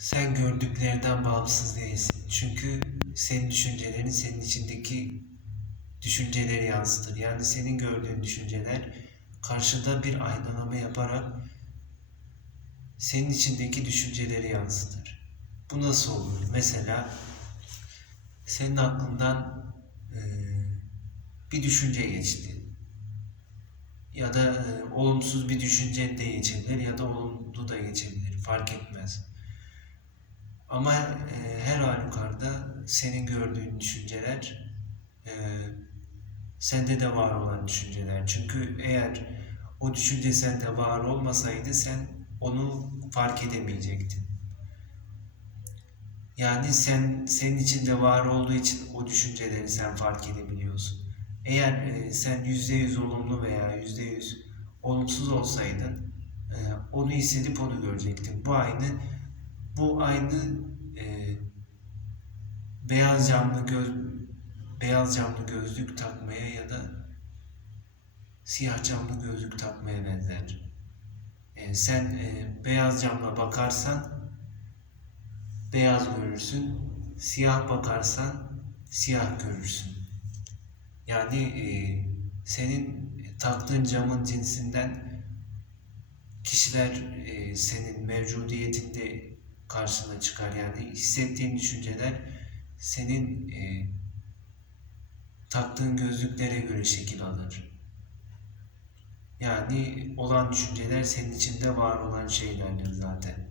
Sen gördüklerinden bağımsız değilsin. Çünkü senin düşüncelerin senin içindeki düşünceleri yansıtır. Yani senin gördüğün düşünceler karşıda bir aynalama yaparak senin içindeki düşünceleri yansıtır. Bu nasıl olur? Mesela senin aklından eee, bir düşünce geçti. Ya da eee, olumsuz bir düşünce de geçebilir ya da olumlu da geçebilir. Fark etmez. Ama eee, her halükarda senin gördüğün düşünceler eee, sende de var olan düşünceler. Çünkü eğer o düşünce sende var olmasaydı sen onu fark edemeyecektin. Yani sen senin içinde var olduğu için o düşünceleri sen fark edebiliyorsun. Eğer e, sen yüzde yüz olumlu veya yüzde yüz olumsuz olsaydın e, onu hissedip onu görecektin. Bu aynı bu aynı e, beyaz camlı göz beyaz camlı gözlük takmaya ya da siyah camlı gözlük takmaya benzer. E, sen e, beyaz camla bakarsan beyaz görürsün, siyah bakarsan siyah görürsün. Yani e, senin taktığın camın cinsinden kişiler e, senin mevcudiyetinde karşına çıkar. Yani hissettiğin düşünceler senin e, taktığın gözlüklere göre şekil alır. Yani olan düşünceler senin içinde var olan şeylerdir zaten.